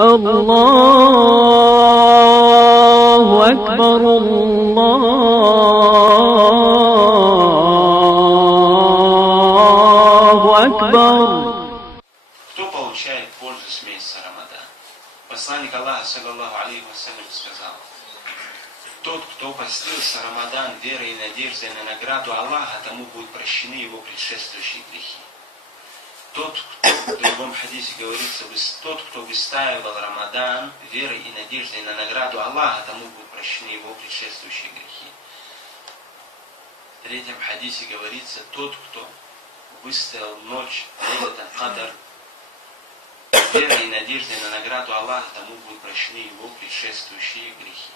Аллаху Акбар, Аллаху Акбар. Кто получает пользу с месяца Рамадан? Посланник Аллаха, саллаллаху алейхи вассалям, сказал: тот, кто постился Рамадан верой и надеждой на награду Аллаха, тому будут прощены его предшествующие грехи. Тот, кто, в другом хадисе говорится, тот, кто выстаивал Рамадан верой и надеждой на награду Аллаха, тому будут прощены его предшествующие грехи. В третьем хадисе говорится: тот, кто выстоял ночь Лейлат аль-Кадр верой и надеждой на награду Аллаха, тому будут прощены его предшествующие грехи.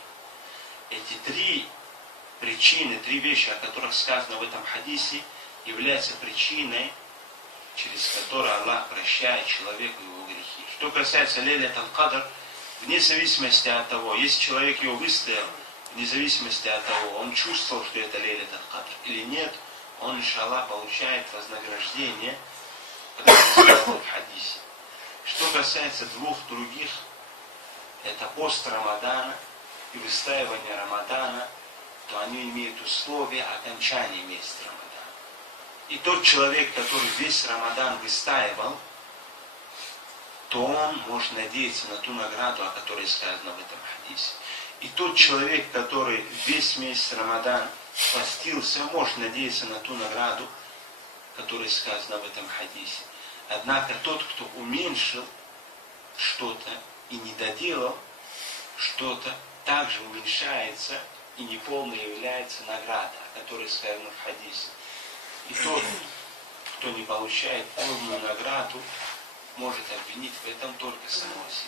Эти три причины, три вещи, о которых сказано в этом хадисе, являются причиной, через которую Аллах прощает человеку его грехи. Что касается Лейлат аль-Кадр, вне зависимости от того, если человек его выстоял, вне зависимости от того, он чувствовал, что это Лейлат аль-Кадр или нет, он, иншаллах, получает вознаграждение, которое сказано в хадисе. Что касается двух других, это пост Рамадана и выстаивание Рамадана, то они имеют условия окончания месяца Рамадана. И тот человек, который весь Рамадан выстаивал, то он может надеяться на ту награду, о которой сказано в этом хадисе. И тот человек, который весь месяц Рамадан постился, может надеяться на ту награду, о которой сказано в этом хадисе. Однако тот, кто уменьшил что-то и не доделал что-то, также уменьшается и неполной является награда, о которой сказано в хадисе. И тот, кто не получает полную награду, может обвинить в этом только самого себя.